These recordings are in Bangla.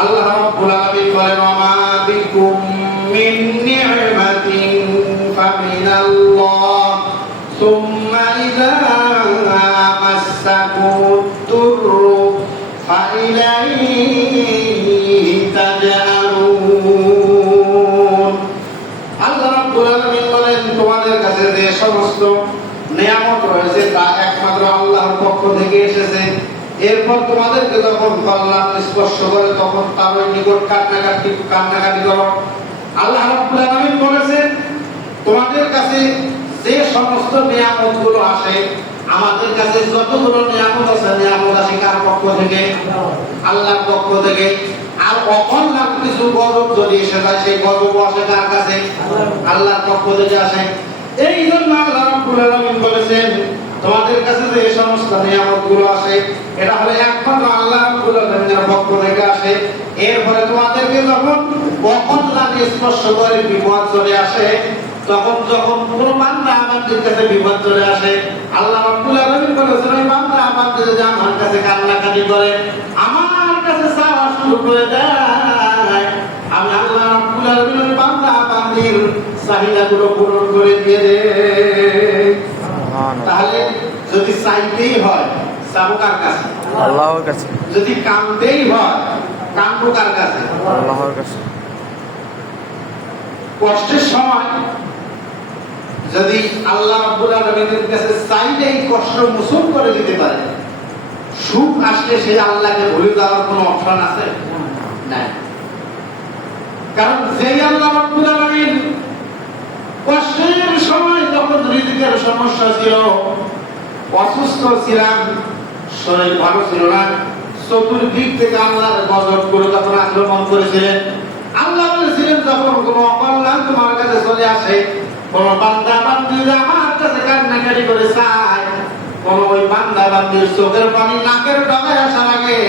আল্লাহ রাব্বুল আলামিন বলেন ওয়া বিকুম মিন নি'মাতিন ফামিনাল্লাহ সুম্মা ইযা মাসসাকুমুদ দুররু ফাইলাইহি তাজআরুন। আল্লাহ রাব্বুল আলামিন বলেন তোমাদের কাছে যে সমস্ত নিয়ামত রয়েছে তা একমাত্র আল্লাহর পক্ষ থেকে এসেছে। এরপর তোমাদেরকে যখন কল্যাণ স্পর্শ করে তখন তার ওই নিকট কান্নাকাটি করো। আল্লাহ রাব্বুল আলামিন বলেছেন তোমাদের কাছে যে সমস্ত নিয়ামত গুলো আসে, আমাদের কাছে যতগুলো নিয়ামত আছে, নিয়ামত আসে কার পক্ষ থেকে? আল্লাহর পক্ষ থেকে। আর অকল্যাণ কিছু গজব যদি এসে যায়, সেই গজব আসে কার কাছে? আল্লাহর পক্ষ থেকে আসে। এই জন্য আল্লাহ রাব্বুল আলামিন বলেছেন তোমাদের কাছে যে সমস্ত নিয়ামত গুলো আসে এটা হলো একমাত্র আল্লাহ রাব্বুল আলামিনের পক্ষ থেকে আসে। এরপরে তোমাদেরকে যখন অকল্যাণ স্পর্শ করে বিপদ চলে আসে, তখন যখন কোনো বান্দা আমাদের কাছে বিপদ চলে আসে, আল্লাহ রাব্বুল আলামিন বলেছেন ওই বান্দা আমাদের যদি আমার কাছে কান্নাকাটি করে, আমার কাছে চাওয়া শুরু করে দেয়, আমি আল্লাহ রাব্বুল আলামিন ওই বান্দা বান্দির চাহিদাগুলো পূরণ করে দিয়ে দেয়। তাহলে যদি চাইতেই হয় চাবো কার কাছে? আল্লাহর কাছে। যদি কামতেই হয় কামবো কার কাছে? আল্লাহর কাছে। কষ্টের সময় যদি আল্লাহ রাব্বুল আলামিনের কাছে চাইলেই কষ্ট মোচন করে দিতে পারে, সুখ আসলে সেই আল্লাহকে ভুলে যাওয়ার কোনো অপশন আছে? নাই। কারণ যেই আল্লাহ রাব্বুল আলামিন কষ্টের সময় যখন রিজিকের সমস্যা ছিল, অসুস্থ ছিলাম, শরীর ভালো ছিল না, চতুর্দিক থেকে আল্লাহর গজবগুলো যখন আক্রমণ করেছিলেন, আল্লাহ বলেছিলেন যখন কোনো অকল্যাণ তোমার কাছে চলে আসে, কোন বান্দা বান্দি আমার কাছে কান্নাকাটি করে চায়, কোন ওই বান্দা বান্দির চোখের পানি নাকের ডগায় আসার আগে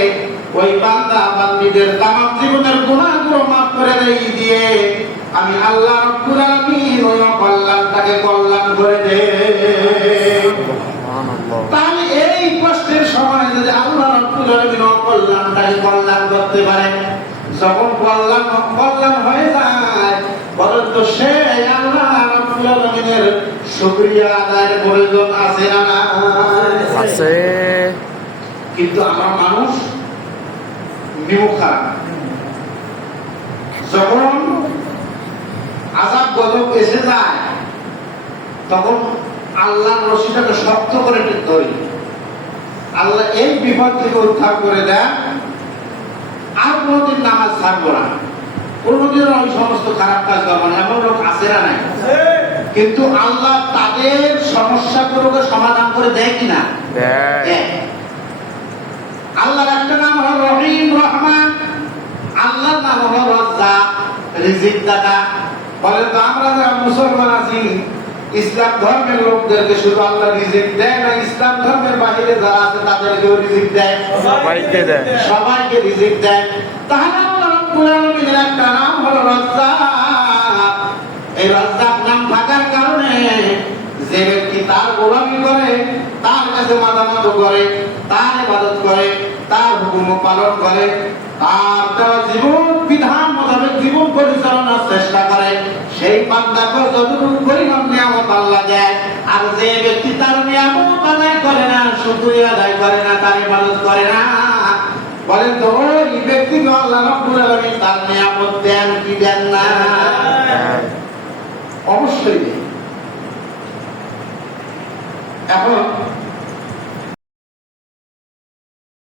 ওই বান্দা বান্দিদের তামাম জীবনের গুনাহগুলো মাফ করে দিয়ে আমি আল্লাহ রাব্বুল আলামিন ওই অকল্যাণটাকে কল্যাণ করে দেই। তাহলে এই কষ্টের সময় যদি আল্লাহ রাব্বুল আলামিন অকল্যাণটাকে কল্যাণ করতে পারে, যখন কল্যাণ হয়ে যায়, বলেন তো সেই আল্লাহ রাব্বুল আলামিনের শুকরিয়া আদায়ের প্রয়োজন আছে না? আছে। কিন্তু আমরা মানুষ বিমুখা, যখন আযাব গজব এসে যায় তখন আল্লাহর রশিটাকে শক্ত করে ধরি, আল্লাহ এই বিপদ থেকে উদ্ধার করে দেয়, আর কোনোদিন নামাজ ছাড়বো না, কোনোদিন ওই সমস্ত খারাপ কাজ করবো না। এমন লোক আছে না? নাই। কিন্তু আল্লাহ তাদের সমস্যাগুলোকে সমাধান করে দেয় কিনা? দেয়। আল্লাহর একটা নাম হলো রহিম, রহমান। আল্লাহর নাম হলো রাজ্জাক, রিজিক দাতা। বলে তো আমরা যারা মুসলমান আছি, ইসলাম ধর্মের লোকদেরকে শুধু আল্লাহ রিজিক দেয় না, ইসলাম ধর্মের বাইরে যারা আছে তাদেরকেও রিজিক দেয়, সবাইকে দেয়, সবাইকে রিজিক দেয়। তাহলে আল্লাহ রাব্বুল আলামিনের একটা নাম হলো রাজ্জাক। এই রাজ্জাক নাম থাকার কারণে যে ব্যক্তি তার গোলামি করে, তার কাছে মাথা নত করে, তার ইবাদত করে, তার হুকুম পালন করে, তার দেওয়া জীবন বিধান মোতাবেক জীবন পরিচালনার চেষ্টা করে, সেই বান্দাকে যতটুকু পরিমাণ নিয়ামত আল্লাহ দেয়, আর যে ব্যক্তি তার নিয়ামত আদায় করে না, শুকরিয়া আদায় করে না, তার ইবাদত করে না, বলেন তো ওই ব্যক্তিকে আল্লাহ রাব্বুল আলামিন তার নিয়ামত দেন কি দেন না? অবশ্যই দেন। এখন